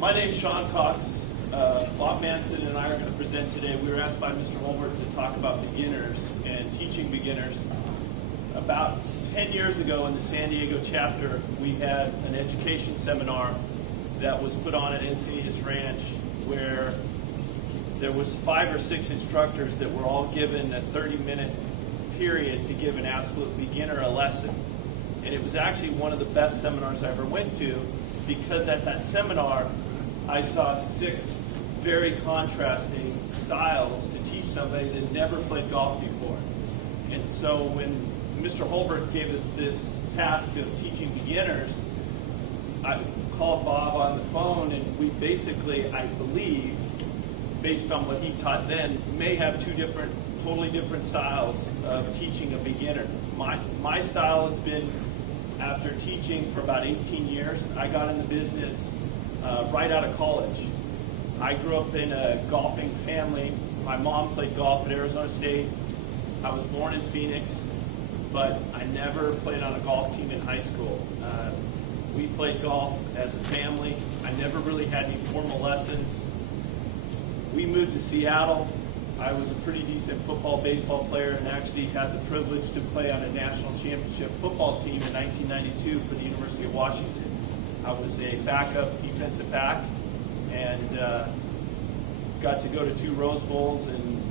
My name's Shawn Cox. Bob Madsen and I are going to present today. We were asked by Mr. Holbert to talk about beginners and teaching beginners. About 10 years ago in the San Diego chapter, we had an education seminar that was put on at Encinitas Ranch where there was 5 or 6 instructors that were all given a 30-minute period to give an absolute beginner a lesson. And it was actually one of the best seminars I ever went to, because at that seminar I saw 6 very contrasting styles to teach somebody that never played golf before. And so when Mr. Holbert gave us this task of teaching beginners, I called Bob on the phone, and we basically, I believe, based on what he taught then, may have 2 totally different styles of teaching a beginner. My style has been, after teaching for about 18 years, I got in the business right out of college. I grew up in a golfing family. My mom played golf at Arizona State. I was born in Phoenix, but I never played on a golf team in high school. We played golf as a family. I never really had any formal lessons. We moved to Seattle. I was a pretty decent football, baseball player, and actually had the privilege to play on a national championship football team in 1992 for the University of Washington. I was a backup defensive back, and got to go to 2 Rose Bowls, and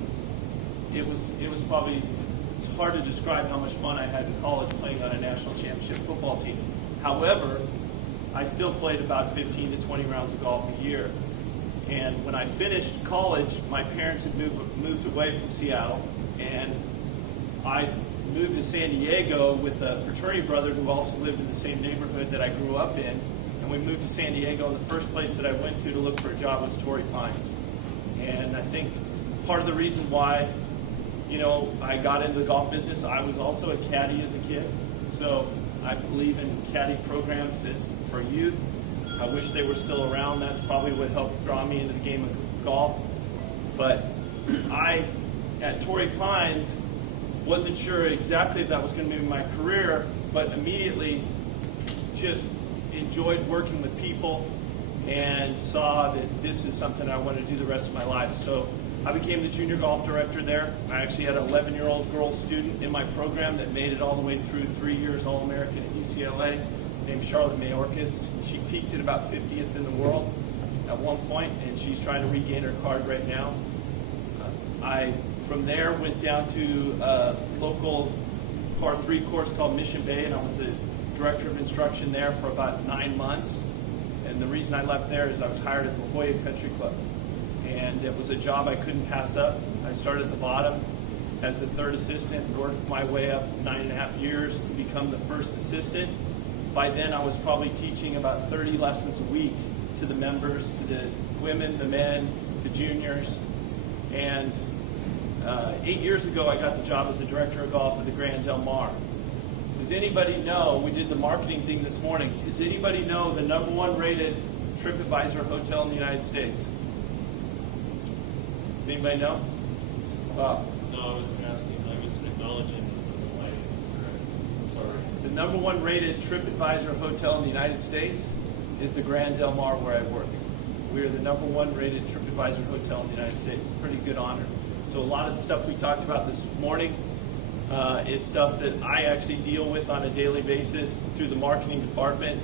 it was probably, it's hard to describe how much fun I had in college playing on a national championship football team. However, I still played about 15 to 20 rounds of golf a year. And when I finished college, my parents had moved away from Seattle, and I moved to San Diego with a fraternity brother who also lived in the same neighborhood that I grew up in. And we moved to San Diego, and the first place that I went to look for a job was Torrey Pines. And I think part of the reason why, I got into the golf business, I was also a caddy as a kid. So I believe in caddy programs for youth. I wish they were still around. That's probably what helped draw me into the game of golf. But I, at Torrey Pines, wasn't sure exactly if that was going to be my career, but immediately just enjoyed working with people and saw that this is something I wanted to do the rest of my life. So I became the junior golf director there. I actually had an 11-year-old girl student in my program that made it all the way through 3 years All-American at UCLA, named Charlotte Mayorkas. She peaked at about 50th in the world at one point, and she's trying to regain her card right now. I, from there, went down to a local par 3 course called Mission Bay, and I was the director of instruction there for about 9 months. And the reason I left there is I was hired at the La Jolla Country Club. And it was a job I couldn't pass up. I started at the bottom as the 3rd assistant, worked my way up 9.5 years to become the 1st assistant. By then, I was probably teaching about 30 lessons a week to the members, to the women, the men, the juniors. And 8 years ago, I got the job as the director of golf at the Grand Del Mar. Does anybody know, we did the marketing thing this morning, does anybody know the #1 rated TripAdvisor hotel in the United States? Does anybody know? Bob? No, I wasn't asking. I was acknowledging. Sorry. The #1 rated TripAdvisor hotel in the United States is the Grand Del Mar where I work. We are the #1 rated TripAdvisor hotel in the United States. Pretty good honor. So a lot of the stuff we talked about this morning is stuff that I actually deal with on a daily basis through the marketing department,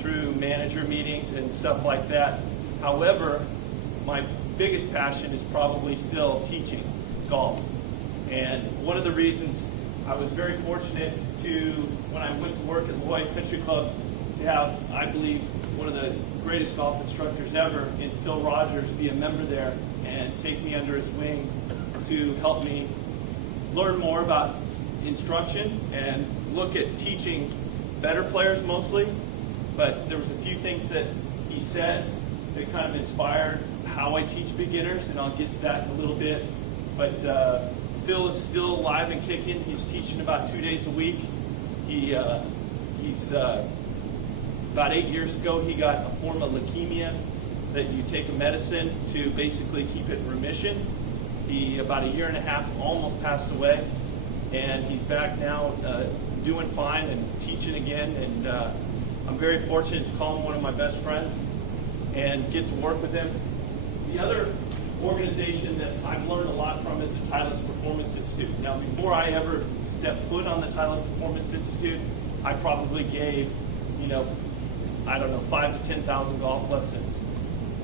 through manager meetings and stuff like that. However, my biggest passion is probably still teaching golf. And one of the reasons I was very fortunate to, when I went to work at La Jolla Country Club, to have, I believe, one of the greatest golf instructors ever in Phil Rogers be a member there and take me under his wing to help me learn more about instruction and look at teaching better players mostly. But there was a few things that he said that kind of inspired how I teach beginners, and I'll get to that in a little bit. But Phil is still alive and kicking. He's teaching about 2 days a week. He's about 8 years ago, he got a form of leukemia that you take a medicine to basically keep it in remission. He, about 1.5 years, almost passed away, and he's back now doing fine and teaching again. And I'm very fortunate to call him one of my best friends. and get to work with them. The other organization that I've learned a lot from is the Titleist Performance Institute. Now, before I ever stepped foot on the Titleist Performance Institute, I probably gave, 5 to 10,000 golf lessons.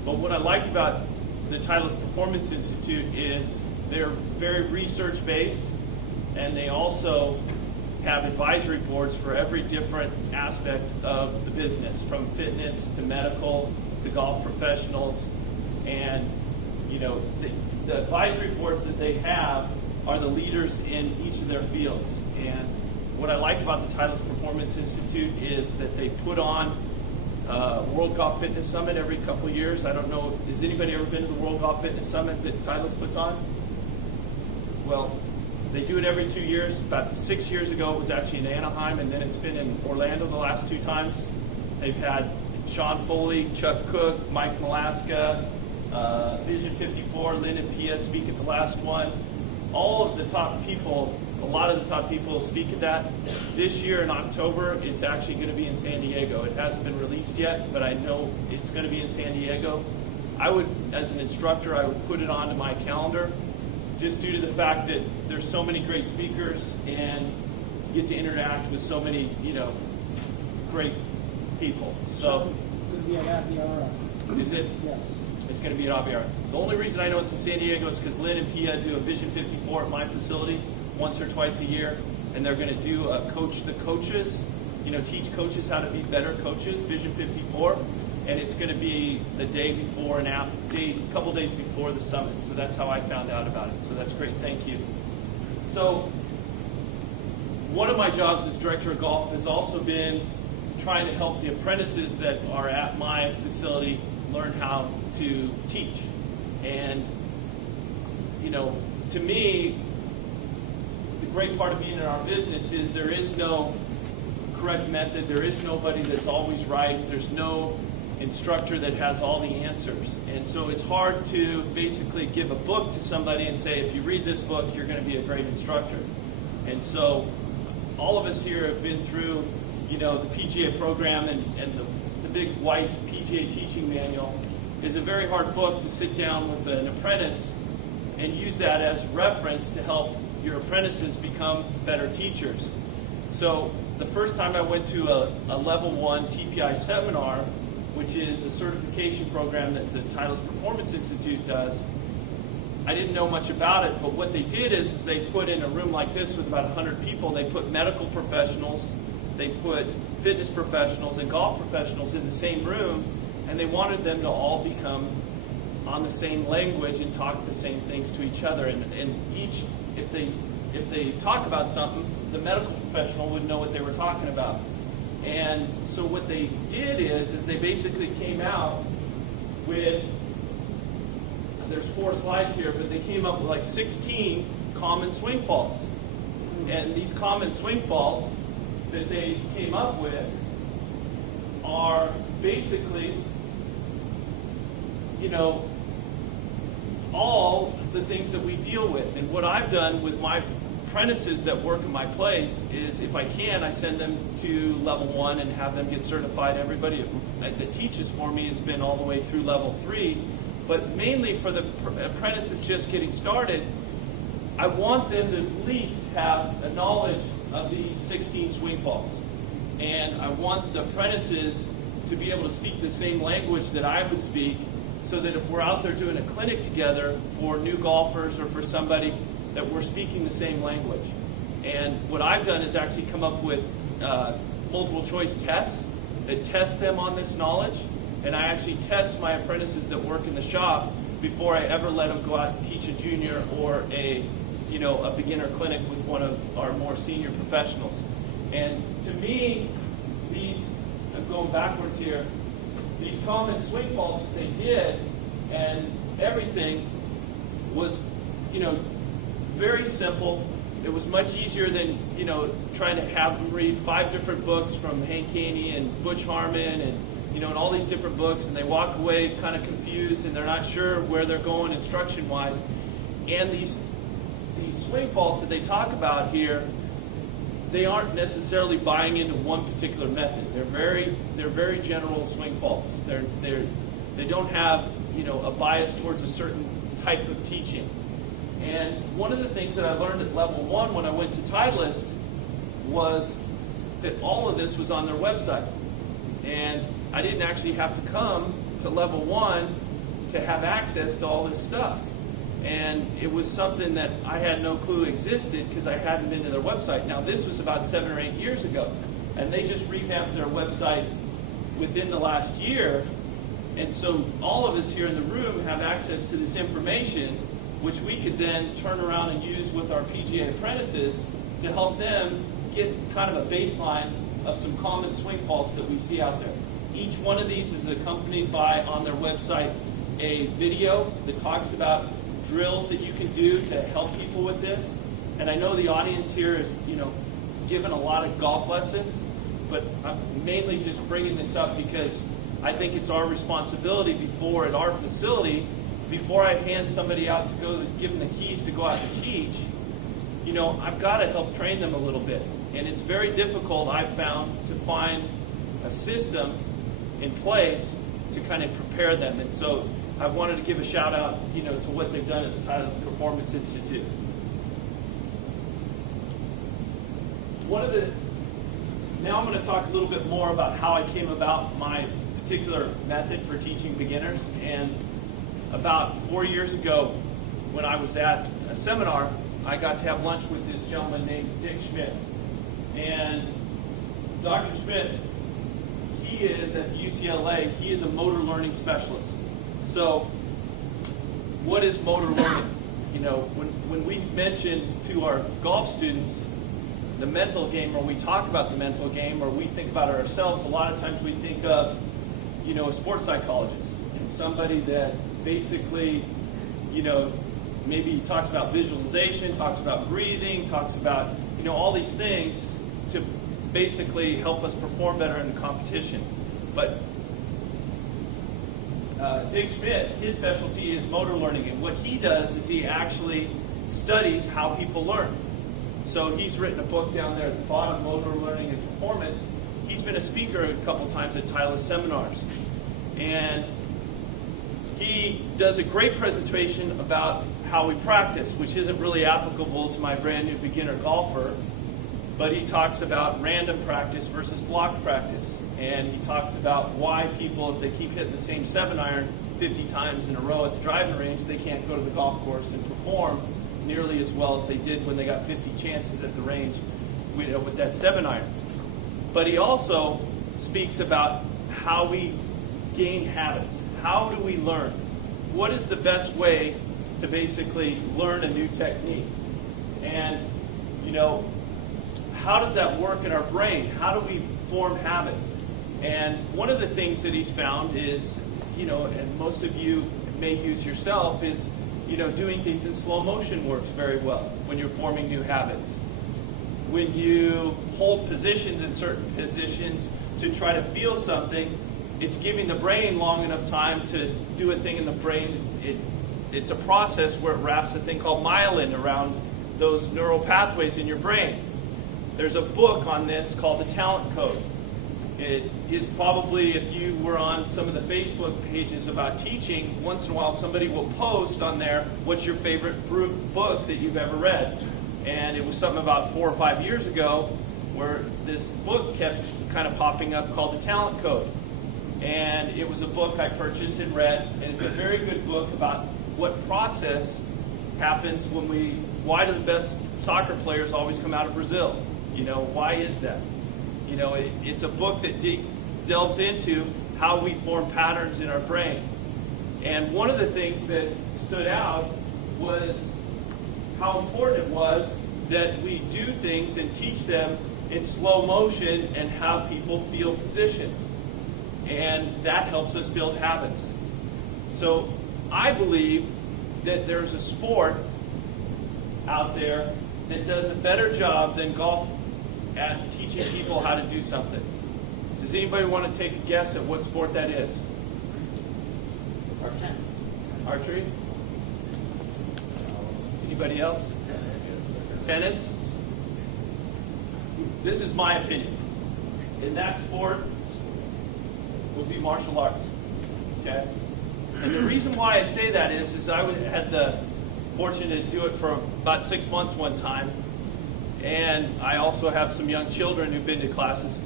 But what I liked about the Titleist Performance Institute is they're very research-based, and they also have advisory boards for every different aspect of the business, from fitness to medical to golf professionals. And the advisory boards that they have are the leaders in each of their fields. And what I like about the Titleist Performance Institute is that they put on World Golf Fitness Summit every couple of years. I don't know, has anybody ever been to the World Golf Fitness Summit that Titleist puts on? Well, they do it every 2 years. About 6 years ago, it was actually in Anaheim, and then it's been in Orlando the last 2 times. They've had Shawn Foley, Chuck Cook, Mike Malaska, Vision 54, Lynn and Pia speak at the last one. All of the top people, a lot of the top people speak at that. This year in October, it's actually going to be in San Diego. It hasn't been released yet, but I know it's going to be in San Diego. I would, as an instructor, I would put it onto my calendar just due to the fact that there's so many great speakers and you get to interact with so many, great people. So it's going to be at Happy Hour. Is it? Yes. It's going to be at Happy Hour. The only reason I know it's in San Diego is because Lynn and Pia do a Vision 54 at my facility once or twice a year, and they're going to do a Coach the Coaches, teach coaches how to be better coaches, Vision 54, and it's going to be the day before and a couple days before the summit. So that's how I found out about it. So that's great. Thank you. So one of my jobs as director of golf has also been trying to help the apprentices that are at my facility learn how to teach. And, to me, the great part of being in our business is there is no correct method. There is nobody that's always right. There's no instructor that has all the answers. And so it's hard to basically give a book to somebody and say, if you read this book, you're going to be a great instructor. And so all of us here have been through, the PGA program, and the big white PGA teaching manual is a very hard book to sit down with an apprentice and use that as reference to help your apprentices become better teachers. So the first time I went to a level 1 TPI seminar, which is a certification program that the Titleist Performance Institute does, I didn't know much about it, but what they did is they put in a room like this with about 100 people, they put medical professionals, they put fitness professionals and golf professionals in the same room, and they wanted them to all become on the same language and talk the same things to each other. And each, if they talk about something, the medical professional would know what they were talking about. And so what they did is they basically came out with, there's 4 slides here, but they came up with like 16 common swing faults. And these common swing faults that they came up with are basically, all the things that we deal with. And what I've done with my apprentices that work in my place is, if I can, I send them to level 1 and have them get certified. Everybody that teaches for me has been all the way through level 3. But mainly for the apprentices just getting started, I want them to at least have a knowledge of these 16 swing faults. And I want the apprentices to be able to speak the same language that I would speak, so that if we're out there doing a clinic together for new golfers or for somebody, that we're speaking the same language. And what I've done is actually come up with multiple choice tests that test them on this knowledge. And I actually test my apprentices that work in the shop before I ever let them go out and teach a junior or a beginner clinic with one of our more senior professionals. And to me, I'm going backwards here, these common swing faults that they did and everything was, very simple. It was much easier than, trying to have them read 5 different books from Hank Haney and Butch Harmon and all these different books, and they walk away kind of confused and they're not sure where they're going instruction-wise. And these swing faults that they talk about here, they aren't necessarily buying into one particular method. They're very general swing faults. They're They don't have, a bias towards a certain type of teaching. And one of the things that I learned at level 1 when I went to Titleist was that all of this was on their website. And I didn't actually have to come to level 1 to have access to all this stuff. And it was something that I had no clue existed because I hadn't been to their website. Now, this was about 7 or 8 years ago. And they just revamped their website within the last year. And so all of us here in the room have access to this information, which we could then turn around and use with our PGA apprentices to help them get kind of a baseline of some common swing faults that we see out there. Each one of these is accompanied by, on their website, a video that talks about drills that you can do to help people with this. And I know the audience here is, given a lot of golf lessons, but I'm mainly just bringing this up because I think it's our responsibility at our facility, before I hand somebody out to go give them the keys to go out to teach, I've got to help train them a little bit. And it's very difficult, I've found, to find a system in place to kind of prepare them. And so I wanted to give a shout out, to what they've done at the Titleist Performance Institute. Now I'm going to talk a little bit more about how I came about my particular method for teaching beginners. And about 4 years ago, when I was at a seminar, I got to have lunch with this gentleman named Dick Schmidt. And Dr. Schmidt, he is at UCLA, he is a motor learning specialist. So what is motor learning? When we mention to our golf students the mental game, or we talk about the mental game, or we think about it ourselves, a lot of times we think of, a sports psychologist and somebody that basically, maybe talks about visualization, talks about breathing, talks about, all these things to basically help us perform better in the competition. But Dick Schmidt, his specialty is motor learning, and what he does is he actually studies how people learn. So he's written a book down there at the bottom, Motor Learning and Performance. He's been a speaker a couple times at Titleist seminars. And he does a great presentation about how we practice, which isn't really applicable to my brand new beginner golfer. But he talks about random practice versus block practice. And he talks about why people, if they keep hitting the same 7-iron 50 times in a row at the driving range, they can't go to the golf course and perform nearly as well as they did when they got 50 chances at the range with that 7-iron. But he also speaks about how we gain habits. How do we learn? What is the best way to basically learn a new technique? And, how does that work in our brain? How do we form habits? And one of the things that he's found is, and most of you may use yourself, is doing things in slow motion works very well when you're forming new habits. When you hold positions in certain positions to try to feel something, it's giving the brain long enough time to do a thing in the brain. It's a process where it wraps a thing called myelin around those neural pathways in your brain. There's a book on this called The Talent Code. It is probably, if you were on some of the Facebook pages about teaching, once in a while somebody will post on there, what's your favorite book that you've ever read? And it was something about 4 or 5 years ago where this book kept kind of popping up called The Talent Code. And it was a book I purchased and read, and it's a very good book about what process happens why do the best soccer players always come out of Brazil? Why is that? It's a book that delves into how we form patterns in our brain. And one of the things that stood out was how important it was that we do things and teach them in slow motion and have people feel positions. And that helps us build habits. So I believe that there's a sport out there that does a better job than golf at teaching people how to do something. Does anybody want to take a guess at what sport that is? Archery? Anybody else? Tennis? This is my opinion. In that sport would be martial arts. Okay? And the reason why I say that is I had the fortune to do it for about 6 months one time. And I also have some young children who've been to classes.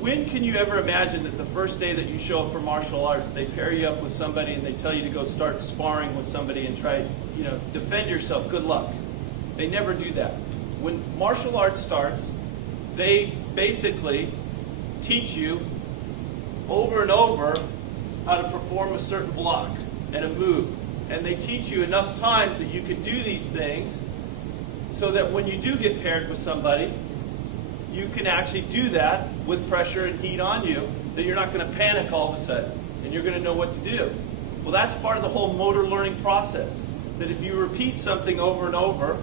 When can you ever imagine that the first day that you show up for martial arts, they pair you up with somebody and they tell you to go start sparring with somebody and try, defend yourself, good luck. They never do that. When martial arts starts, they basically teach you over and over how to perform a certain block and a move. And they teach you enough times that you can do these things so that when you do get paired with somebody, you can actually do that with pressure and heat on you, that you're not going to panic all of a sudden, and you're going to know what to do. Well, that's part of the whole motor learning process, that if you repeat something over and over,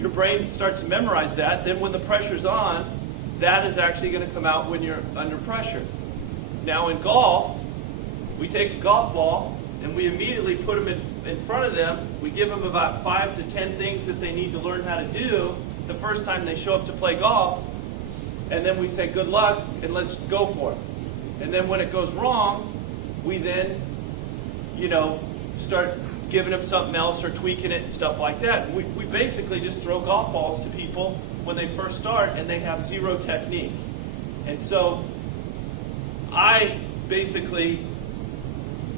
your brain starts to memorize that. Then when the pressure's on, that is actually going to come out when you're under pressure. Now in golf, we take a golf ball and we immediately put them in front of them. We give them about 5 to 10 things that they need to learn how to do the first time they show up to play golf. And then we say, good luck, and let's go for it. And then when it goes wrong, we then, start giving them something else or tweaking it and stuff like that. We basically just throw golf balls to people when they first start and they have zero technique. And so I basically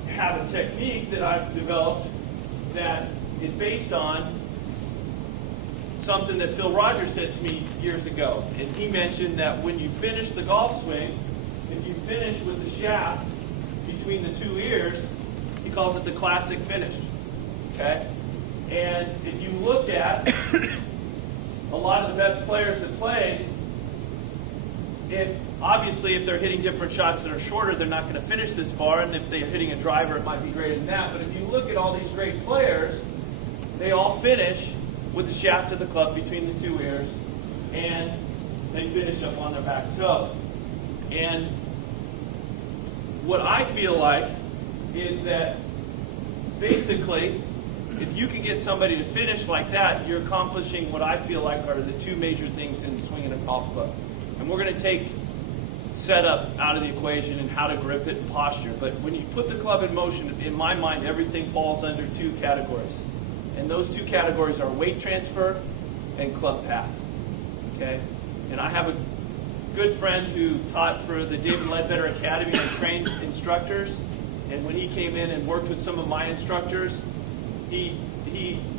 have a technique that I've developed that is based on something that Phil Rogers said to me years ago. And he mentioned that when you finish the golf swing, if you finish with the shaft between the two ears, he calls it the classic finish. Okay? And if you look at a lot of the best players that play, obviously if they're hitting different shots that are shorter, they're not going to finish this far. And if they're hitting a driver, it might be greater than that. But if you look at all these great players, they all finish with the shaft of the club between the two ears, and they finish up on their back toe. And what I feel like is that basically, if you can get somebody to finish like that, you're accomplishing what I feel like are the two major things in swinging a golf club. And we're going to take setup out of the equation and how to grip it and posture. But when you put the club in motion, in my mind, everything falls under two categories. And those two categories are weight transfer and club path. Okay? And I have a good friend who taught for the David Ledbetter Academy and trained instructors. And when he came in and worked with some of my instructors, he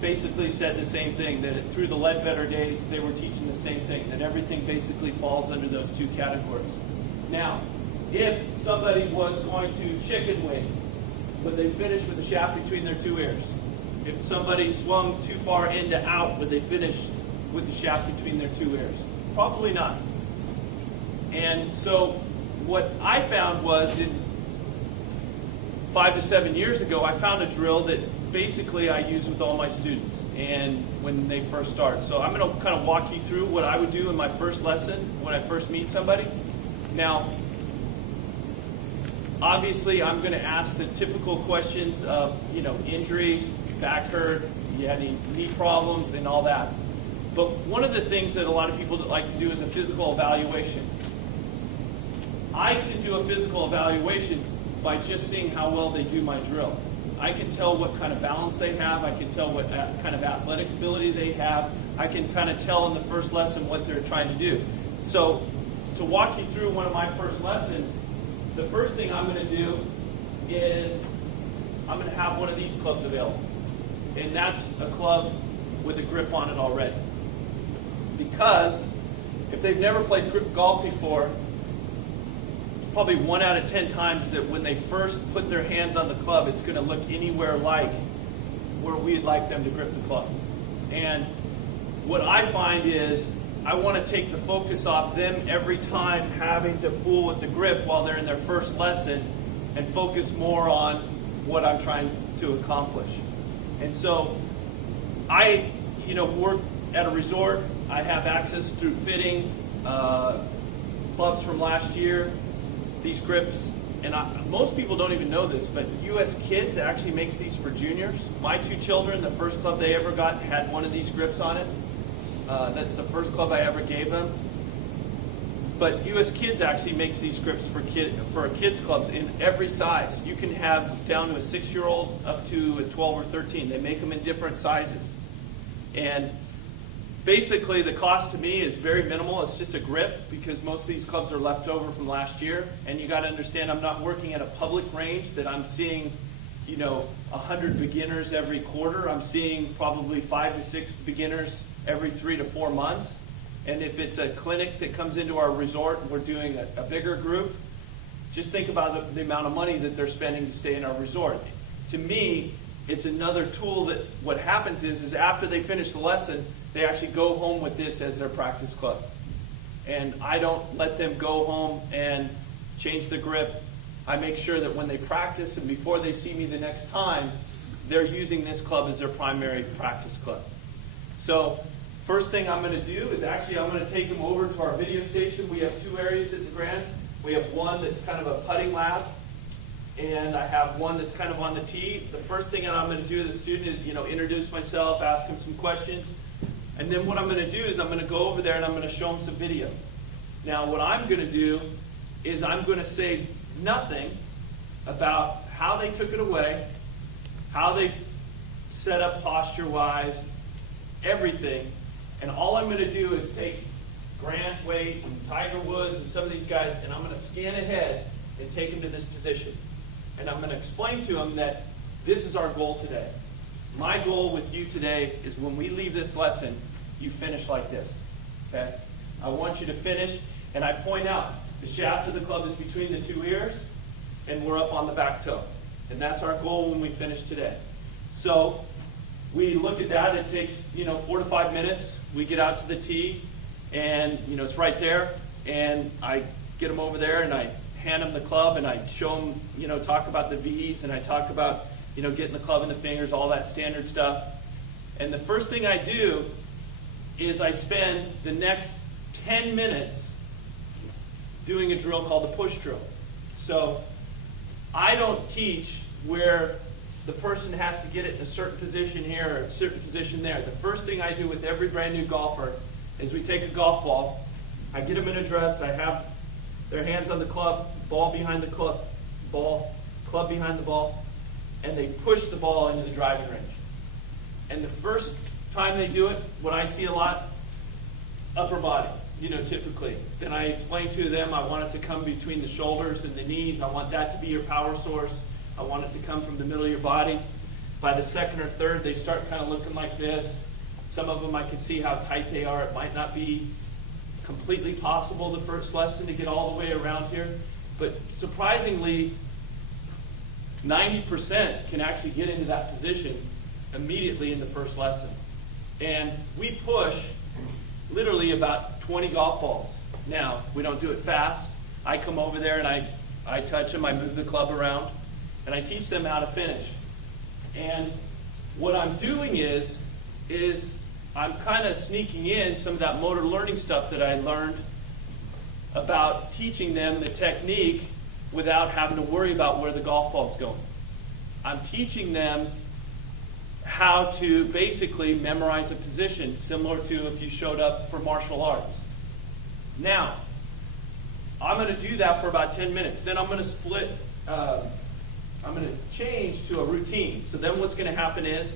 basically said the same thing, that through the Ledbetter days, they were teaching the same thing, that everything basically falls under those two categories. Now, if somebody was going to chicken wing, would they finish with the shaft between their two ears? If somebody swung too far in to out, would they finish with the shaft between their two ears? Probably not. And so what I found was 5 to 7 years ago, I found a drill that basically I use with all my students and when they first start. So I'm going to kind of walk you through what I would do in my first lesson when I first meet somebody. Now, obviously I'm going to ask the typical questions of, injuries, back hurt, you had any knee problems and all that. But one of the things that a lot of people like to do is a physical evaluation. I can do a physical evaluation by just seeing how well they do my drill. I can tell what kind of balance they have. I can tell what kind of athletic ability they have. I can kind of tell in the first lesson what they're trying to do. So to walk you through one of my first lessons, the first thing I'm going to do is I'm going to have one of these clubs available. And that's a club with a grip on it already. Because if they've never played golf before, probably 1 out of 10 times that when they first put their hands on the club, it's going to look anywhere like where we'd like them to grip the club. And what I find is I want to take the focus off them every time having to fool with the grip while they're in their first lesson and focus more on what I'm trying to accomplish. And so I, work at a resort. I have access through fitting clubs from last year. These grips, and most people don't even know this, but U.S. Kids actually makes these for juniors. My two children, the first club they ever got had one of these grips on it. That's the first club I ever gave them. But US Kids actually makes these grips for kids clubs in every size. You can have down to a 6-year-old up to a 12 or 13. They make them in different sizes. And basically the cost to me is very minimal. It's just a grip because most of these clubs are left over from last year. And you got to understand I'm not working at a public range that I'm seeing 100 beginners every quarter. I'm seeing probably 5 to 6 beginners every 3 to 4 months. And if it's a clinic that comes into our resort and we're doing a bigger group, just think about the amount of money that they're spending to stay in our resort. To me, it's another tool that what happens is after they finish the lesson, they actually go home with this as their practice club. And I don't let them go home and change the grip. I make sure that when they practice and before they see me the next time, they're using this club as their primary practice club. So first thing I'm going to do is actually I'm going to take them over to our video station. We have 2 areas at the Grand. We have one that's kind of a putting lab, and I have one that's kind of on the tee. The first thing that I'm going to do as a student is introduce myself, ask them some questions, and then what I'm going to do is I'm going to go over there and I'm going to show them some video. Now what I'm going to do is I'm going to say nothing about how they took it away, how they set up posture-wise, everything. And all I'm going to do is take Grant Waite and Tiger Woods and some of these guys, and I'm going to scan ahead and take them to this position. And I'm going to explain to them that this is our goal today. My goal with you today is when we leave this lesson, you finish like this. Okay? I want you to finish, and I point out the shaft of the club is between the 2 ears, and we're up on the back toe. And that's our goal when we finish today. So we look at that. It takes 4 to 5 minutes. We get out to the tee, and it's right there. And I get them over there, and I hand them the club, and I show them, talk about the V's, and I talk about getting the club in the fingers, all that standard stuff. And the first thing I do is I spend the next 10 minutes doing a drill called the push drill. So I don't teach where the person has to get it in a certain position here or a certain position there. The first thing I do with every brand new golfer is we take a golf ball, I get them in a dress, I have their hands on the club, ball behind the club behind the ball, and they push the ball into the driving range. And the first time they do it, what I see a lot, upper body, typically. Then I explain to them I want it to come between the shoulders and the knees. I want that to be your power source. I want it to come from the middle of your body. By the second or third, they start kind of looking like this. Some of them I can see how tight they are. It might not be completely possible the first lesson to get all the way around here. But surprisingly, 90% can actually get into that position immediately in the first lesson. And we push literally about 20 golf balls. Now, we don't do it fast. I come over there and I touch them, I move the club around, and I teach them how to finish. And what I'm doing is I'm kind of sneaking in some of that motor learning stuff that I learned about teaching them the technique without having to worry about where the golf ball's going. I'm teaching them how to basically memorize a position, similar to if you showed up for martial arts. Now, I'm going to do that for about 10 minutes. Then I'm going to split, I'm going to change to a routine. So then what's going to happen is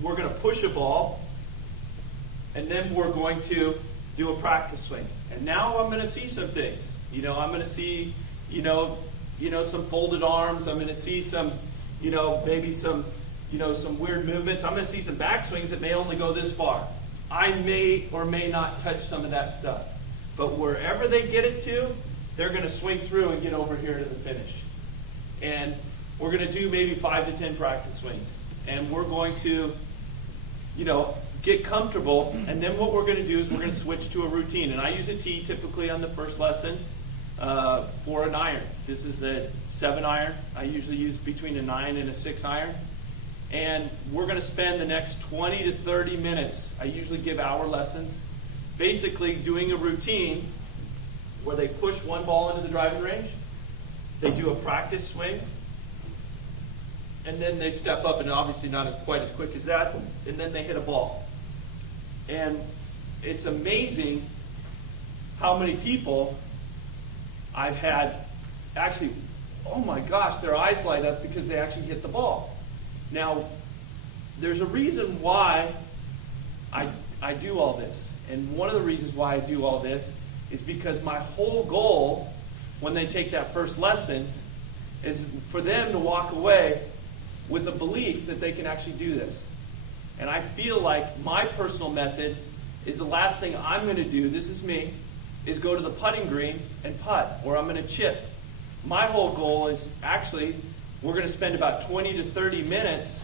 we're going to push a ball, and then we're going to do a practice swing. And now I'm going to see some things. I'm going to see, some folded arms. I'm going to see some, maybe some weird movements. I'm going to see some backswings that may only go this far. I may or may not touch some of that stuff. But wherever they get it to, they're going to swing through and get over here to the finish. And we're going to do maybe 5 to 10 practice swings. And we're going to, get comfortable. And then what we're going to do is we're going to switch to a routine. And I use a tee typically on the first lesson for an iron. This is a 7 iron. I usually use between a 9 and a 6 iron. And we're going to spend the next 20 to 30 minutes, I usually give hour lessons, basically doing a routine where they push one ball into the driving range, they do a practice swing, and then they step up, and obviously not quite as quick as that, and then they hit a ball. And it's amazing how many people I've had actually, oh my gosh, their eyes light up because they actually hit the ball. Now, there's a reason why I do all this. And one of the reasons why I do all this is because my whole goal when they take that first lesson is for them to walk away with a belief that they can actually do this. And I feel like my personal method is the last thing I'm going to do, this is me, is go to the putting green and putt, or I'm going to chip. My whole goal is actually, we're going to spend about 20 to 30 minutes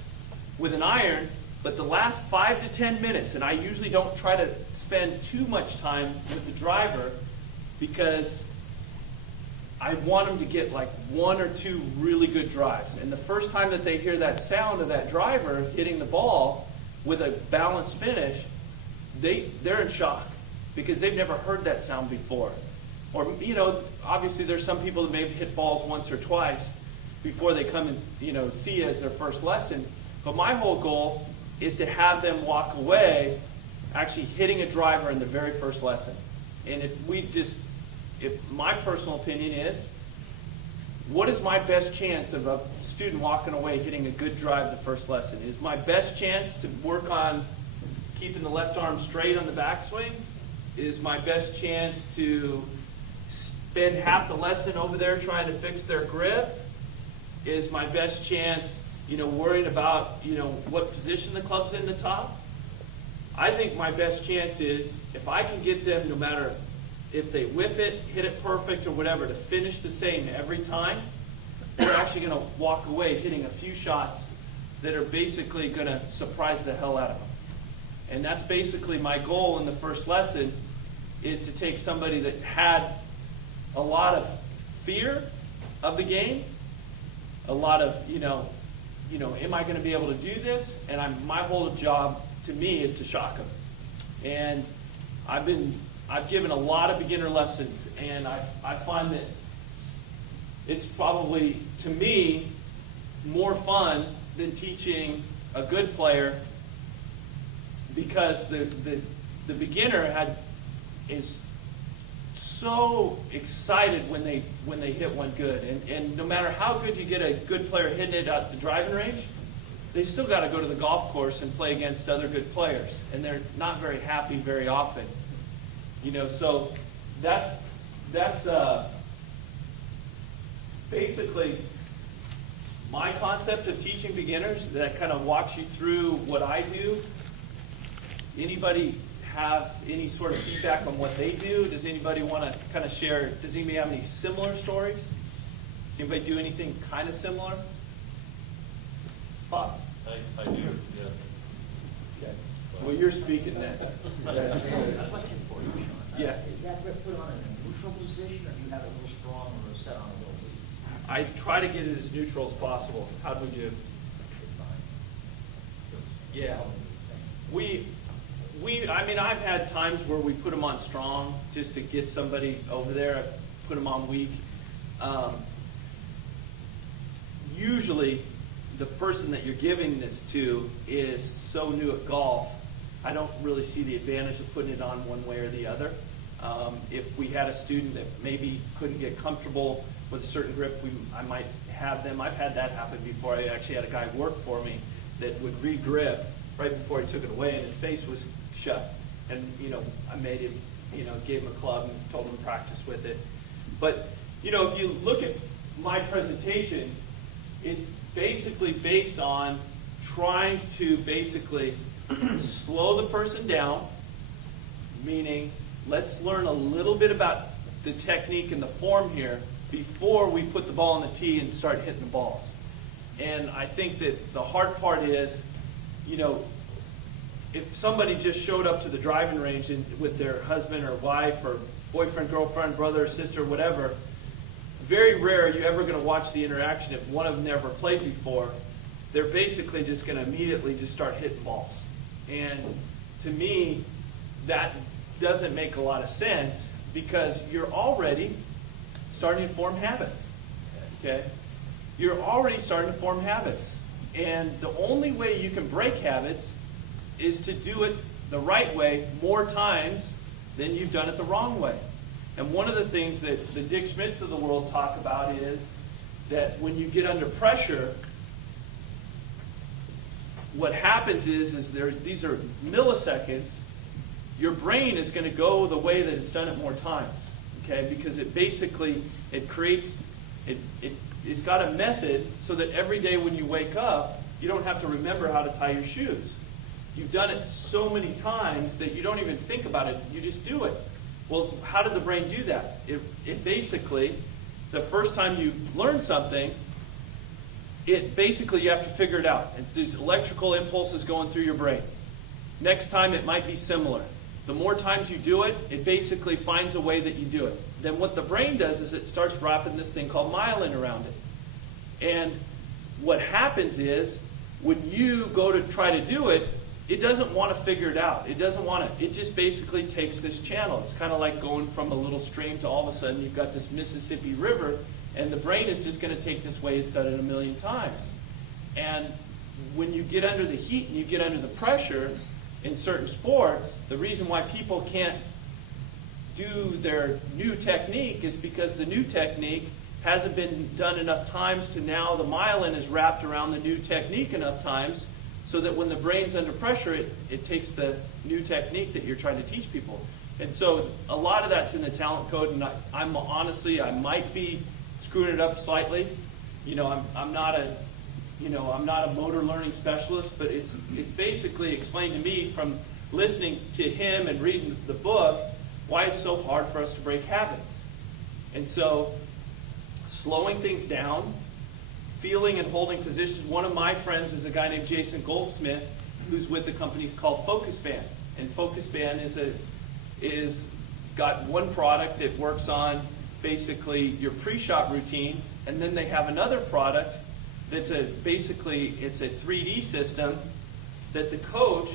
with an iron, but the last 5 to 10 minutes, and I usually don't try to spend too much time with the driver because I want them to get like 1 or 2 really good drives. And the first time that they hear that sound of that driver hitting the ball with a balanced finish, they're in shock because they've never heard that sound before. Or, obviously there's some people that maybe hit balls once or twice before they come and, see it as their first lesson. But my whole goal is to have them walk away actually hitting a driver in the very first lesson. And if my personal opinion is, what is my best chance of a student walking away hitting a good drive the first lesson? Is my best chance to work on keeping the left arm straight on the backswing? Is my best chance to spend half the lesson over there trying to fix their grip? Is my best chance, worrying about, what position the club's in the top? I think my best chance is if I can get them, no matter if they whip it, hit it perfect, or whatever, to finish the same every time, they're actually going to walk away hitting a few shots that are basically going to surprise the hell out of them. And that's basically my goal in the first lesson, is to take somebody that had a lot of fear of the game, a lot of, am I going to be able to do this? And my whole job, to me, is to shock them. And I've given a lot of beginner lessons, and I find that it's probably, to me, more fun than teaching a good player, because the beginner is so excited when they hit one good, and no matter how good you get a good player hitting it at the driving range, they still got to go to the golf course and play against other good players, and they're not very happy very often. So that's basically my concept of teaching beginners, that kind of walks you through what I do. Anybody have any sort of feedback on what they do? Does anybody want to kind of share? Does anybody have any similar stories? Does anybody do anything kind of similar? Bob? I do, yes. Okay. Well, you're speaking next. A question for you, Shawn. Yeah. Is that grip put on in a neutral position, or do you have it a little strong or set on a little weak? I try to get it as neutral as possible. How do we do? Yeah. I've had times where we put them on strong just to get somebody over there. I've put them on weak. Usually, the person that you're giving this to is so new at golf, I don't really see the advantage of putting it on one way or the other. If we had a student that maybe couldn't get comfortable with a certain grip, I might have them. I've had that happen before. I actually had a guy work for me that would re-grip right before he took it away, and his face was shut. And, I made him, gave him a club and told him to practice with it. But, if you look at my presentation, it's basically based on trying to basically slow the person down, meaning let's learn a little bit about the technique and the form here before we put the ball on the tee and start hitting the balls. And I think that the hard part is, if somebody just showed up to the driving range with their husband or wife or boyfriend, girlfriend, brother, sister, whatever, very rare are you ever going to watch the interaction if one of them never played before. They're basically just going to immediately just start hitting balls. And to me, that doesn't make a lot of sense because you're already starting to form habits. Okay? You're already starting to form habits. And the only way you can break habits is to do it the right way more times than you've done it the wrong way. And one of the things that the Dick Schmidts of the world talk about is that when you get under pressure, what happens is these are milliseconds. Your brain is going to go the way that it's done it more times, okay? Because it basically, it's got a method so that every day when you wake up, you don't have to remember how to tie your shoes. You've done it so many times that you don't even think about it. You just do it. Well, how did the brain do that? It basically, the first time you learn something, it basically you have to figure it out. It's these electrical impulses going through your brain. Next time it might be similar. The more times you do it, it basically finds a way that you do it. Then what the brain does is it starts wrapping this thing called myelin around it. And what happens is when you go to try to do it, it doesn't want to figure it out. It doesn't want to. It just basically takes this channel. It's kind of like going from a little stream to all of a sudden you've got this Mississippi River, and the brain is just going to take this way it's done it a million times. And when you get under the heat and you get under the pressure in certain sports, the reason why people can't do their new technique is because the new technique hasn't been done enough times to now the myelin is wrapped around the new technique enough times so that when the brain's under pressure, it takes the new technique that you're trying to teach people. And so a lot of that's in the talent code, and I'm honestly, I might be screwing it up slightly. You know, I'm not a motor learning specialist, but it's basically explained to me from listening to him and reading the book why it's so hard for us to break habits. And so slowing things down, feeling and holding positions. One of my friends is a guy named Jason Goldsmith, who's with a company called Focus Band. And Focus Band is got one product that works on basically your pre-shot routine, and then they have another product that's basically it's a 3D system that the coach,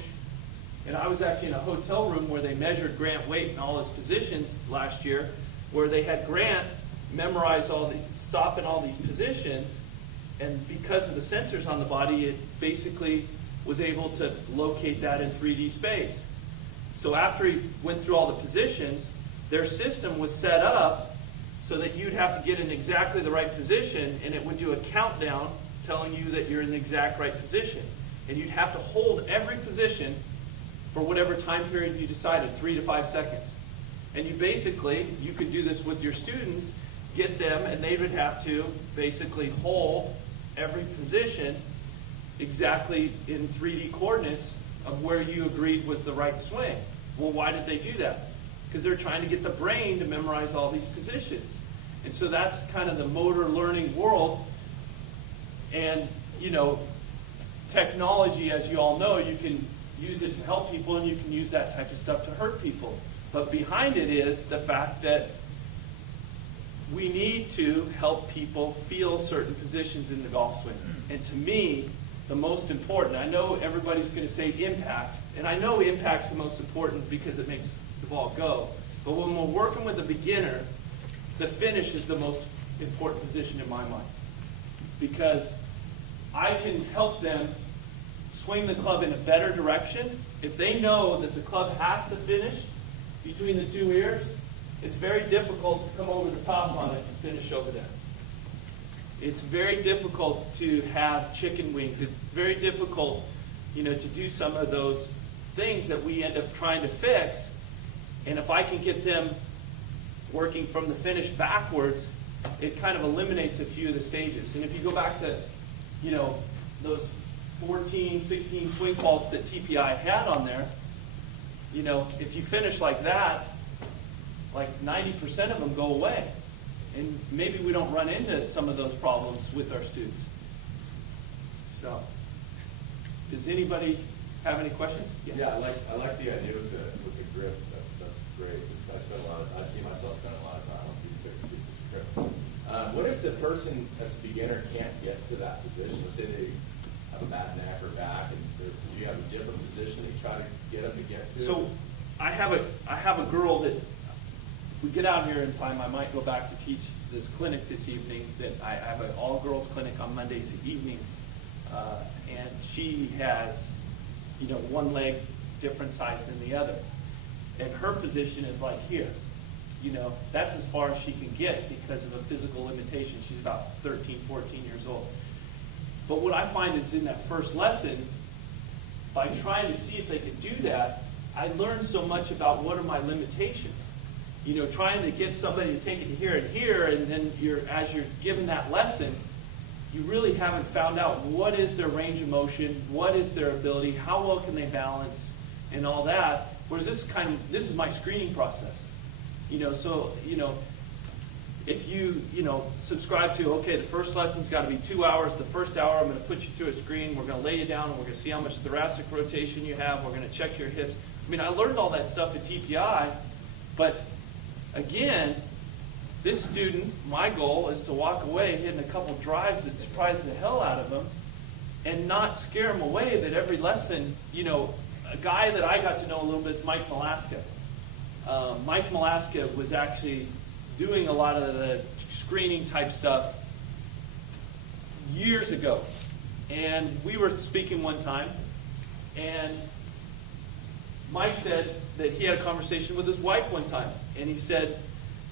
and I was actually in a hotel room where they measured Grant weight and all his positions last year, where they had Grant memorize stop in all these positions, and because of the sensors on the body, it basically was able to locate that in 3D space. So after he went through all the positions, their system was set up so that you'd have to get in exactly the right position, and it would do a countdown telling you that you're in the exact right position. And you'd have to hold every position for whatever time period you decided, 3 to 5 seconds. And you could do this with your students, get them, and they would have to basically hold every position exactly in 3D coordinates of where you agreed was the right swing. Well, why did they do that? Because they're trying to get the brain to memorize all these positions. And so that's kind of the motor learning world. And, technology, as you all know, you can use it to help people, and you can use that type of stuff to hurt people. But behind it is the fact that we need to help people feel certain positions in the golf swing. And to me, the most important, I know everybody's going to say impact, and I know impact's the most important because it makes the ball go. But when we're working with a beginner, the finish is the most important position in my mind. Because I can help them swing the club in a better direction. If they know that the club has to finish between the two ears, it's very difficult to come over the top on it and finish over there. It's very difficult to have chicken wings. It's very difficult, to do some of those things that we end up trying to fix. And if I can get them working from the finish backwards, it kind of eliminates a few of the stages. And if you go back to, those 14, 16 swing faults that TPI had on there, if you finish like that, like 90% of them go away. And maybe we don't run into some of those problems with our students. So, does anybody have any questions? Yeah, I like the idea with the grip. That's great. I see myself spending a lot of time on people's grip. What if the person that's a beginner can't get to that position? Let's say they have a bad neck or back, and do you have a different position that you try to get them to get to? So, I have a girl that, if we get out here in time, I might go back to teach this clinic this evening. That I have an all-girls clinic on Mondays evenings, and she has, one leg different size than the other, and her position is like here. that's as far as she can get because of a physical limitation. She's about 13, 14 years old. But what I find is in that first lesson, by trying to see if they could do that, I learned so much about what are my limitations. Trying to get somebody to take it here and here, and then as you're given that lesson, you really haven't found out what is their range of motion, what is their ability, how well can they balance, and all that. Whereas this is my screening process. If you subscribe to, okay, the first lesson's got to be 2 hours. The first hour, I'm going to put you through a screen. We're going to lay you down, and we're going to see how much thoracic rotation you have. We're going to check your hips. I learned all that stuff at TPI, but again, this student, my goal is to walk away hitting a couple drives that surprise the hell out of them and not scare them away that every lesson, a guy that I got to know a little bit is Mike Malaska. Mike Malaska was actually doing a lot of the screening type stuff years ago. And we were speaking one time, and Mike said that he had a conversation with his wife one time. And he said,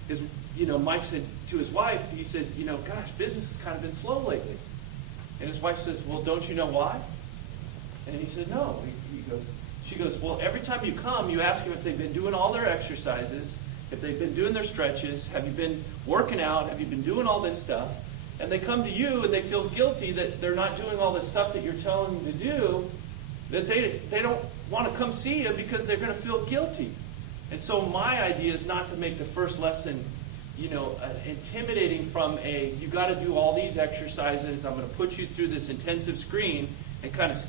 Mike said to his wife, he said, gosh, business has kind of been slow lately. And his wife says, well, don't you know why? And he said, no. She goes, well, every time you come, you ask them if they've been doing all their exercises, if they've been doing their stretches, have you been working out, have you been doing all this stuff? And they come to you and they feel guilty that they're not doing all the stuff that you're telling them to do, that they don't want to come see you because they're going to feel guilty. And so my idea is not to make the first lesson, intimidating from you got to do all these exercises, I'm going to put you through this intensive screen and kind of,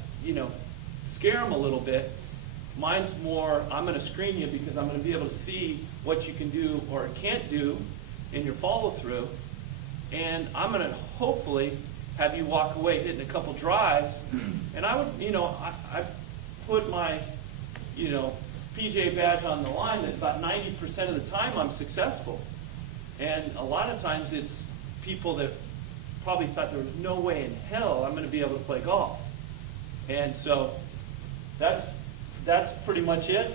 scare them a little bit. Mine's more, I'm going to screen you because I'm going to be able to see what you can do or can't do in your follow-through. And I'm going to hopefully have you walk away hitting a couple drives. And I would, I put my, PJ badge on the line that about 90% of the time I'm successful. And a lot of times it's people that probably thought there was no way in hell I'm going to be able to play golf. And so that's pretty much it.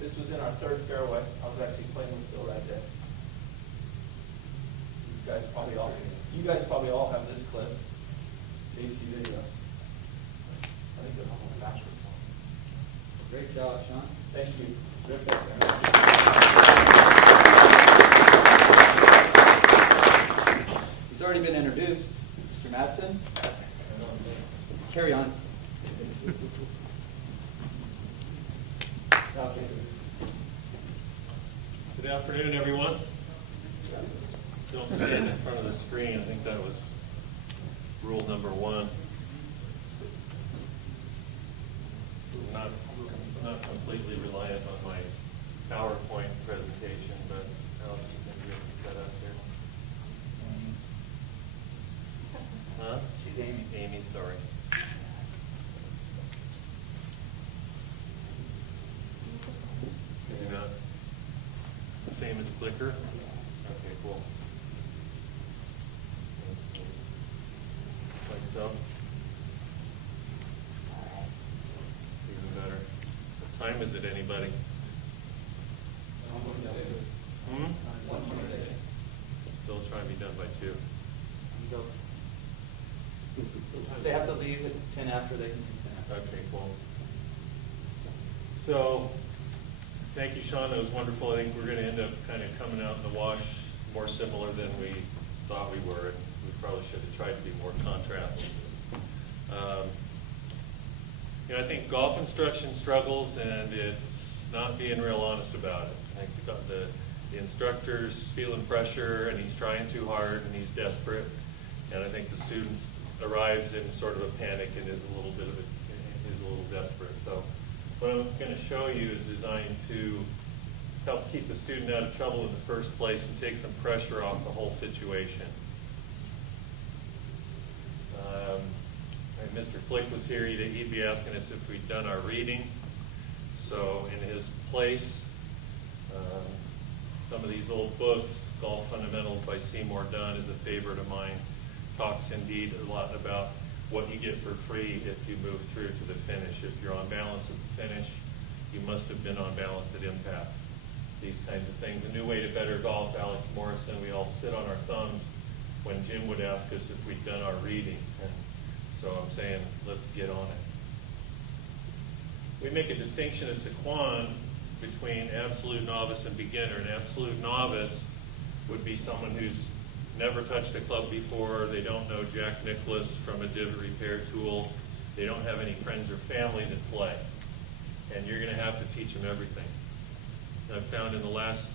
This was in our third fairway. I was actually playing with Phil that day. You guys probably all have this clip. AC video. I think they're all backwards. Great job, Shawn. Thank you. Right there. He's already been introduced. Mr. Madsen. Carry on. Good afternoon, everyone. Don't stand in front of the screen. I think that was rule number 1. Not completely reliant on my PowerPoint presentation, but Alex is going to be able to set up here. Huh? She's Amy. Amy, sorry. You got the famous clicker? Okay, cool. Like so. Even better. What time is it, anybody? Still trying to be done by 2. If they have to leave at 10 after, they can do 10 after. Okay, cool. So, thank you, Shawn. That was wonderful. I think we're going to end up kind of coming out in the wash more similar than we thought we were. And we probably should have tried to be more contrast. I think golf instruction struggles, and it's not being real honest about it. I think the instructor's feeling pressure, and he's trying too hard, and he's desperate. And I think the student arrives in sort of a panic and is a little desperate. So what I'm going to show you is designed to help keep the student out of trouble in the first place and take some pressure off the whole situation. If Mr. Flick was here, he'd be asking us if we'd done our reading. So in his place, some of these old books, Golf Fundamentals by Seymour Dunn is a favorite of mine, talks indeed a lot about what you get for free if you move through to the finish. If you're on balance at the finish, You must have been on balance at impact. These kinds of things. A new way to better golf, Alex Morrison. We all sit on our thumbs when Jim would ask us if we'd done our reading. And so I'm saying, let's get on it. We make a distinction at Sycuan between absolute novice and beginner. An absolute novice would be someone who's never touched a club before. They don't know Jack Nicklaus from a divot repair tool. They don't have any friends or family that play. And you're going to have to teach them everything. I've found in the last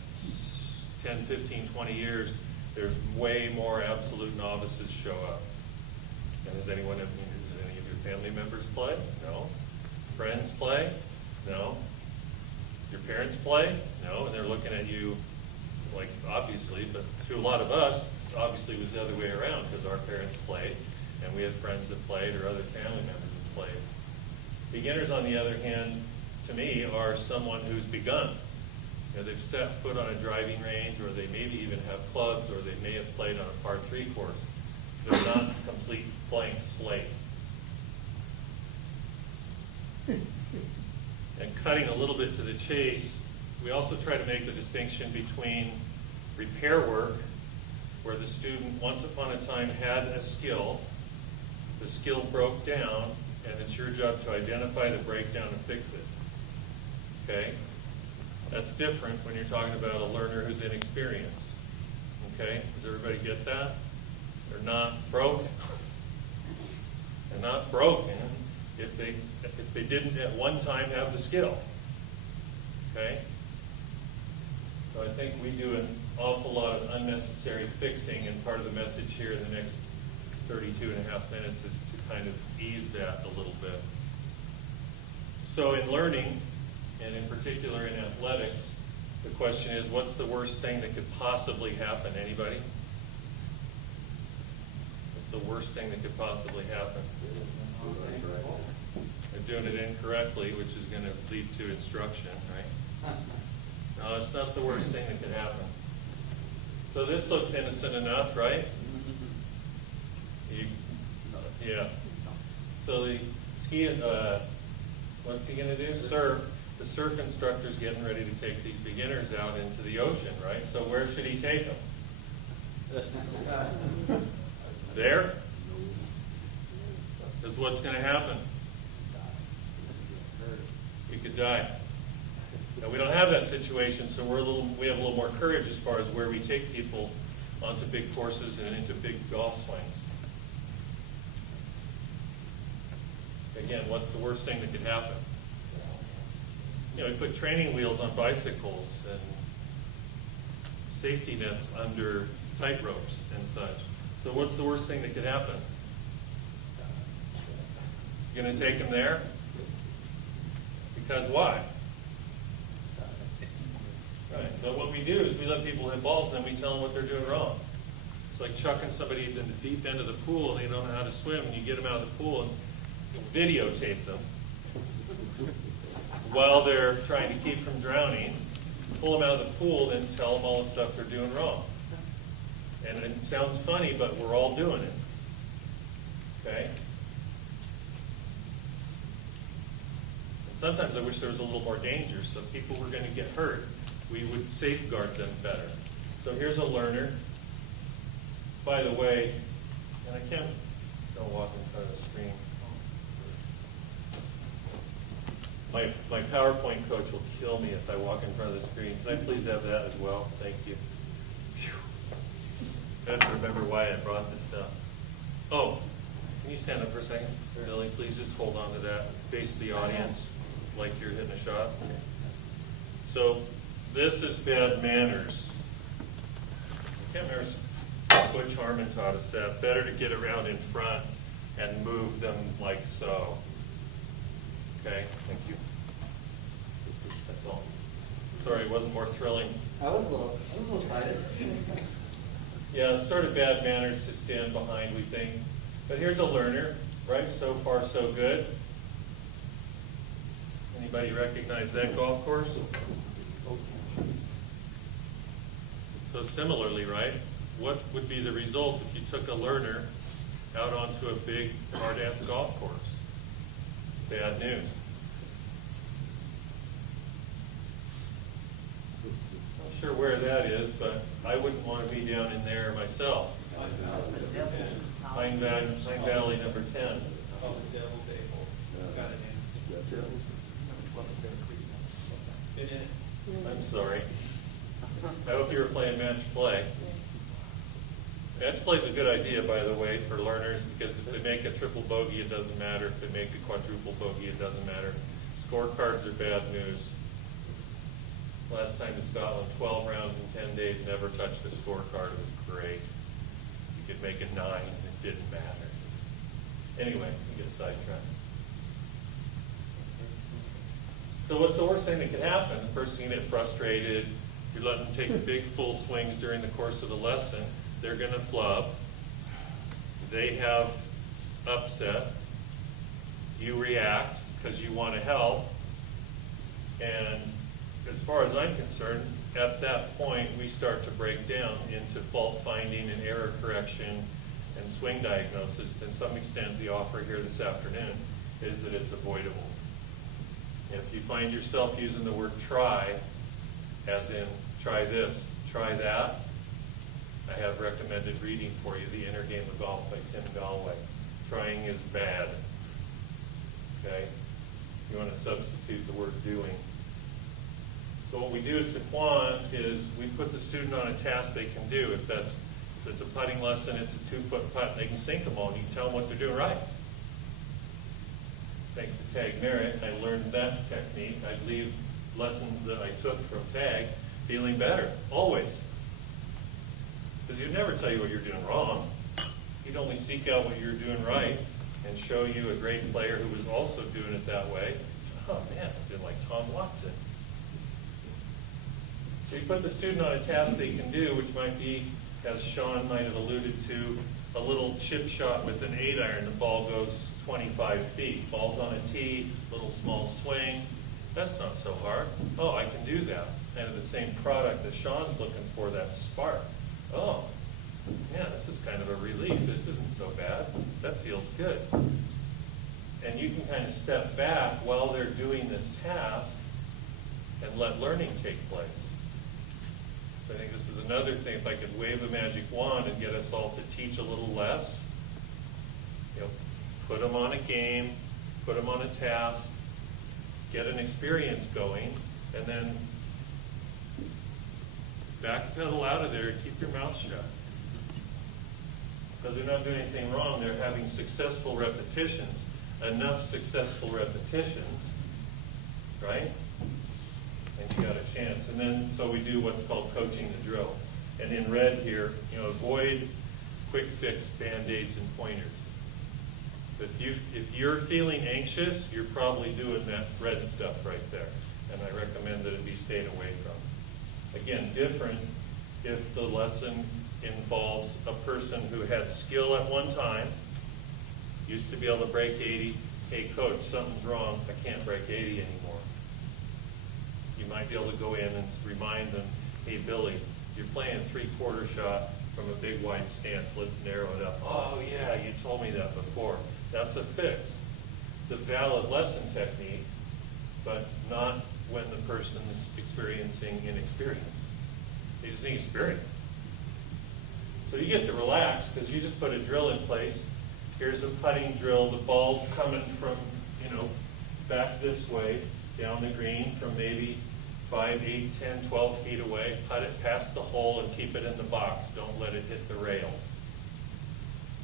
10, 15, 20 years, there's way more absolute novices show up. And does any of your family members play? No. Friends play? No. Your parents play? No. And they're looking at you like, obviously, but to a lot of us, obviously it was the other way around because our parents played and we had friends that played or other family members that played. Beginners, on the other hand, to me, are someone who's begun. You know, they've set foot on a driving range, or they maybe even have clubs, or they may have played on a par 3 course. They're not a complete blank slate. And cutting a little bit to the chase, we also try to make the distinction between repair work, where the student once upon a time had a skill, the skill broke down, and it's your job to identify the breakdown and fix it. Okay? That's different when you're talking about a learner who's inexperienced. Okay? Does everybody get that? They're not broken. They're not broken if they didn't at one time have the skill. Okay? So I think we do an awful lot of unnecessary fixing, and part of the message here in the next 32 and a half minutes is to kind of ease that a little bit. So in learning, and in particular in athletics, the question is, what's the worst thing that could possibly happen? Anybody? What's the worst thing that could possibly happen? They're doing it incorrectly, which is going to lead to instruction, right? No, it's not the worst thing that could happen. So this looks innocent enough, right? Yeah. So the ski, what's he going to do? Surf. The surf instructor's getting ready to take these beginners out into the ocean, right? So where should he take them? There? Because what's going to happen? You could die. Now, we don't have that situation, so we have a little more courage as far as where we take people onto big courses and into big golf swings. Again, what's the worst thing that could happen? You know, we put training wheels on bicycles and safety nets under tight ropes and such. So what's the worst thing that could happen? You're going to take them there? Because why? Right. So what we do is we let people hit balls and then we tell them what they're doing wrong. It's like chucking somebody into the deep end of the pool and they don't know how to swim, and you get them out of the pool and videotape them while they're trying to keep from drowning, pull them out of the pool, then tell them all the stuff they're doing wrong. And it sounds funny, but we're all doing it. Okay? And sometimes I wish there was a little more danger, so if people were going to get hurt, we would safeguard them better. So here's a learner. By the way, and I can't don't walk in front of the screen. My PowerPoint coach will kill me if I walk in front of the screen. Can I please have that as well? Thank you. I have to remember why I brought this stuff. Oh, can you stand up for a second? Billy, please just hold on to that. Face the audience like you're hitting a shot. So this is bad manners. I can't remember if Butch Harmon taught us that. Better to get around in front and move them like so. Okay, thank you. That's all. Sorry, it wasn't more thrilling. I was a little excited. Yeah, it's sort of bad manners to stand behind, we think. But here's a learner, right? So far, so good. Anybody recognize that golf course? So similarly, right? What would be the result if you took a learner out onto a big, hard-ass golf course? Bad news. sure where that is, but I wouldn't want to be down in there myself. That's the devil. Pine Valley number 10. Oh, the Devil Table. Got it in. Been in it. I'm sorry. I hope you were playing match play. Match play is a good idea, by the way, for learners, because if they make a triple bogey, it doesn't matter. If they make a quadruple bogey, it doesn't matter. Scorecards are bad news. Last time in Scotland, 12 rounds in 10 days, never touched the scorecard. It was great. You could make a 9, and it didn't matter. Anyway, we get sidetracked. So what's the worst thing that could happen? The person's going to get frustrated. You're letting them take big, full swings during the course of the lesson. They're going to flub. They have upset. You react because you want to help. And as far as I'm concerned, at that point, we start to break down into fault finding and error correction and swing diagnosis. To some extent, the offer here this afternoon is that it's avoidable. If you find yourself using the word try, as in try this, try that, I have recommended reading for you, The Inner Game of Golf by Tim Galway. Trying is bad. Okay? You want to substitute the word doing. So what we do at Sycuan is we put the student on a task they can do. If it's a putting lesson, it's a 2-foot putt, and they can sink them all, and you can tell them what they're doing right. Thanks to Tag Merit, I learned that technique. I'd leave lessons that I took from Tag feeling better, always. Because he'd never tell you what you're doing wrong. He'd only seek out what you're doing right and show you a great player who was also doing it that way. Oh man, I did like Tom Watson. So you put the student on a task they can do, which might be, as Shawn might have alluded to, a little chip shot with an 8-iron. The ball goes 25 feet. Ball's on a tee, little small swing. That's not so hard. Oh, I can do that. Kind of the same product that Shawn's looking for, that spark. Oh, yeah, this is kind of a relief. This isn't so bad. That feels good. And you can kind of step back while they're doing this task and let learning take place. So I think this is another thing. If I could wave a magic wand and get us all to teach a little less, put them on a game, put them on a task, get an experience going, and then backpedal out of there and keep your mouth shut. Because they're not doing anything wrong. They're having successful repetitions, enough successful repetitions, right? And you got a chance. And then, so we do what's called coaching the drill. And in red here, avoid quick fix Band-Aids and pointers. If you're feeling anxious, you're probably doing that red stuff right there. And I recommend that it be stayed away from. Again, different if the lesson involves a person who had skill at one time, used to be able to break 80. Hey, coach, something's wrong. I can't break 80 anymore. You might be able to go in and remind them, hey, Billy, you're playing a 3/4 shot from a big wide stance. Let's narrow it up. Oh, yeah, you told me that before. That's a fix. It's a valid lesson technique, but not when the person is experiencing inexperience. They just need experience. So you get to relax because you just put a drill in place. Here's a putting drill. The ball's coming from, back this way, down the green from maybe 5, 8, 10, 12 feet away. Putt it past the hole and keep it in the box. Don't let it hit the rails.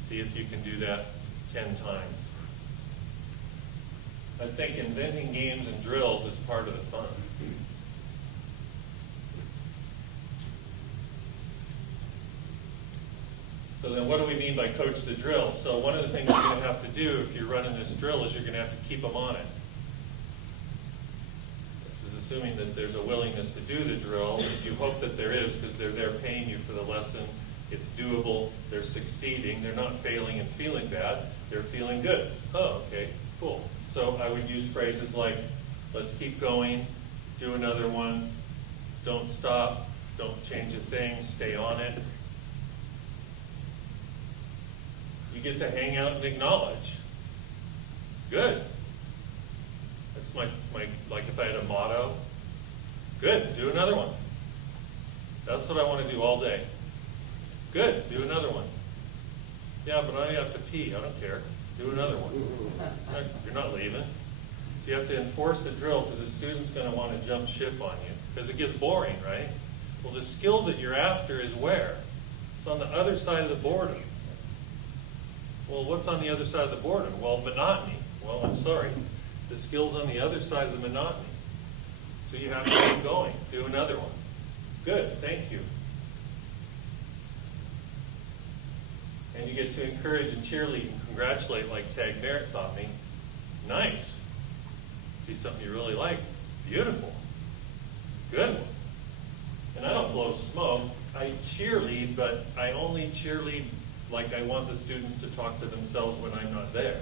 See if you can do that 10 times. I think inventing games and drills is part of the fun. So then what do we mean by coach the drill? So one of the things you're going to have to do if you're running this drill is you're going to have to keep them on it. This is assuming that there's a willingness to do the drill. You hope that there is because they're there paying you for the lesson. It's doable. They're succeeding. They're not failing and feeling bad. They're feeling good. Oh, okay, cool. So I would use phrases like, let's keep going, do another one, don't stop, don't change a thing, stay on it. You get to hang out and acknowledge. Good. That's my like if I had a motto. Good, do another one. That's what I want to do all day. Good, do another one. Yeah, but I have to pee. I don't care. Do another one. You're not leaving. So you have to enforce the drill because the student's going to want to jump ship on you because it gets boring, right? Well, the skill that you're after is where? It's on the other side of the boredom. Well, what's on the other side of the boredom? Well, monotony. Well, I'm sorry. The skill's on the other side of the monotony. So you have to keep going. Do another one. Good, thank you. And you get to encourage and cheerlead and congratulate like Tag Merritt taught me. Nice. See something you really like. Beautiful. Good one. And I don't blow smoke. I cheerlead, but I only cheerlead like I want the students to talk to themselves when I'm not there.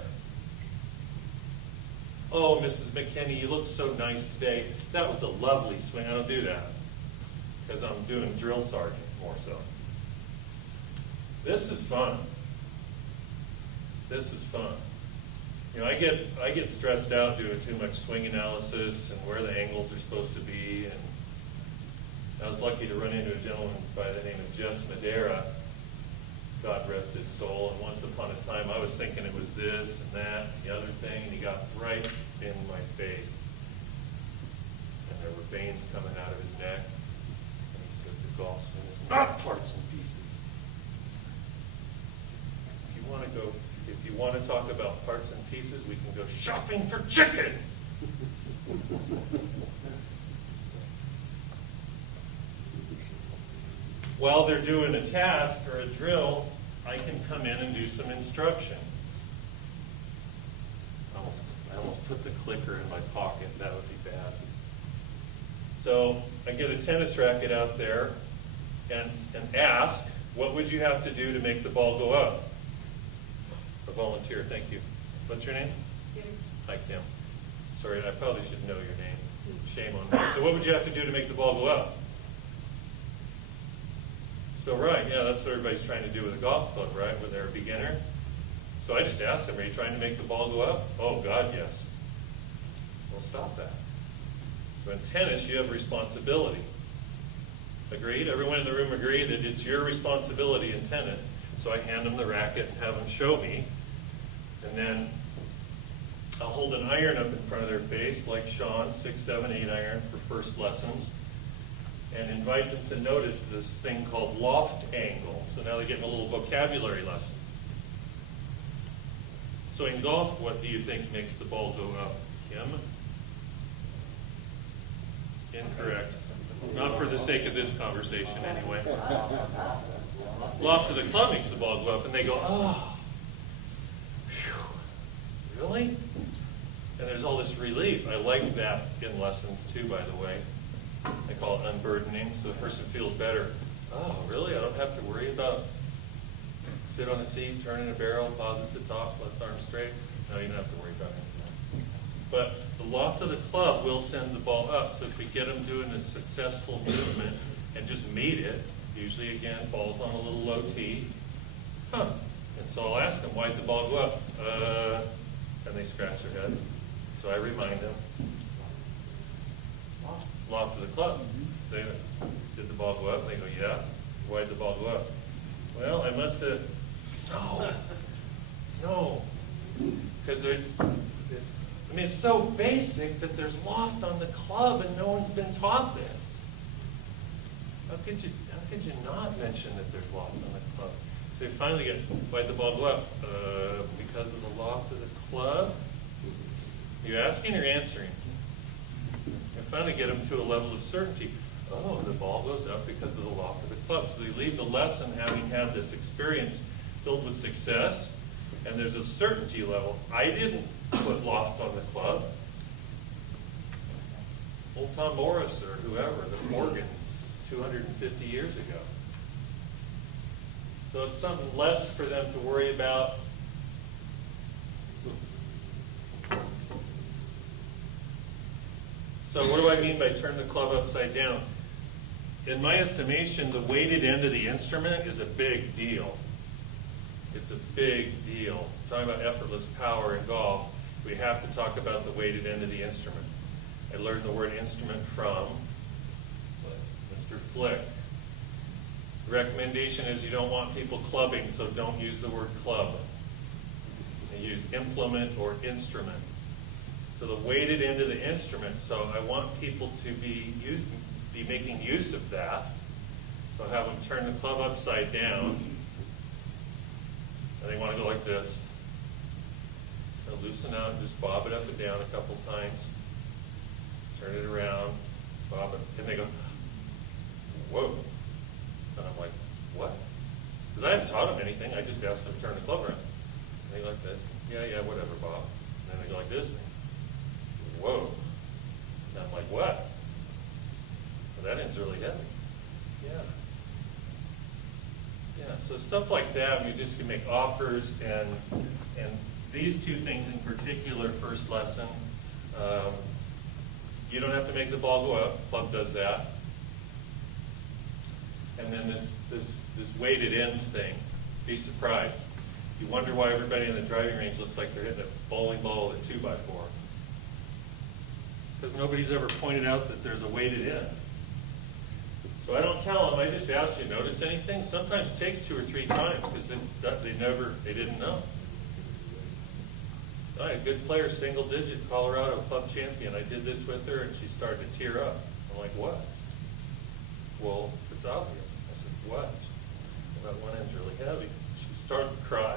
Oh, Mrs. McKinney, you look so nice today. That was a lovely swing. I don't do that because I'm doing drill sergeant more so. This is fun. This is fun. You know, I get stressed out doing too much swing analysis and where the angles are supposed to be. And I was lucky to run into a gentleman by the name of Jess Madera, God rest his soul. And once upon a time, I was thinking it was this and that and the other thing, and he got right in my face. And there were veins coming out of his neck. And he said, the golf swing is not parts and pieces. If you want to talk about parts and pieces, we can go shopping for chicken. While they're doing a task or a drill, I can come in and do some instruction. I almost put the clicker in my pocket. That would be bad. So I get a tennis racket out there and ask, what would you have to do to make the ball go up? A volunteer, thank you. What's your name? Kim. Hi, Kim. Sorry, I probably should know your name. Shame on me. So what would you have to do to make the ball go up? So right, yeah, that's what everybody's trying to do with a golf club, right, when they're a beginner. So I just asked them, are you trying to make the ball go up? Oh, God, yes. Well, stop that. So in tennis, you have responsibility. Agreed? Everyone in the room agree that it's your responsibility in tennis. So I hand them the racket and have them show me. And then I'll hold an iron up in front of their face, like Shawn, 6, 7, 8 iron for first lessons, and invite them to notice this thing called loft angle. So now they're getting a little vocabulary lesson. So in golf, what do you think makes the ball go up, Kim? Incorrect. Not for the sake of this conversation, anyway. Loft of the club makes the ball go up, and they go, oh, phew, really? And there's all this relief. I like that in lessons, too, by the way. I call it unburdening, so the person feels better. Oh, really? I don't have to worry about sit on a seat, turn in a barrel, pause at the top, left arm straight. No, you don't have to worry about anything. But the loft of the club will send the ball up, so if we get them doing a successful movement and just meet it, usually, again, falls on a little low tee. And so I'll ask them, why'd the ball go up? And they scratch their head. So I remind them, loft of the club. Say, did the ball go up? They go, yeah. Why'd the ball go up? Well, I must have, no. Because it's so basic that there's loft on the club and no one's been taught this. How could you not mention that there's loft on the club? So you finally get, why'd the ball go up? Because of the loft of the club? Are you asking or answering? And finally get them to a level of certainty. Oh, the ball goes up because of the loft of the club. So they leave the lesson having had this experience filled with success, and there's a certainty level. I didn't put loft on the club. Old Tom Morris or whoever, the Morgans, 250 years ago. So it's something less for them to worry about. So what do I mean by turn the club upside down? In my estimation, the weighted end of the instrument is a big deal. It's a big deal. Talking about effortless power in golf, we have to talk about the weighted end of the instrument. I learned the word instrument from Mr. Flick. The recommendation is you don't want people clubbing, so don't use the word club. You use implement or instrument. So the weighted end of the instrument, so I want people to be making use of that. So I have them turn the club upside down. And they want to go like this. So loosen out and just bob it up and down a couple times. Turn it around, bob it, and they go, whoa. And I'm like, what? Because I haven't taught them anything. I just asked them to turn the club around. And they like that. Yeah, whatever, Bob. And then they go like this. Whoa. And I'm like, what? Well, that end's really heavy. Yeah. Yeah, so stuff like that, you just can make offers, and these two things in particular, first lesson, you don't have to make the ball go up. Club does that. And then this weighted end thing, be surprised. You wonder why everybody in the driving range looks like they're hitting a bowling ball with a 2x4. Because nobody's ever pointed out that there's a weighted end. So I don't tell them, I just ask you, notice anything? Sometimes it takes 2 or 3 times because they didn't know. I had a good player, single digit, Colorado club champion. I did this with her and she started to tear up. I'm like, what? Well, it's obvious. I said, what? Well, that one end's really heavy. She started to cry.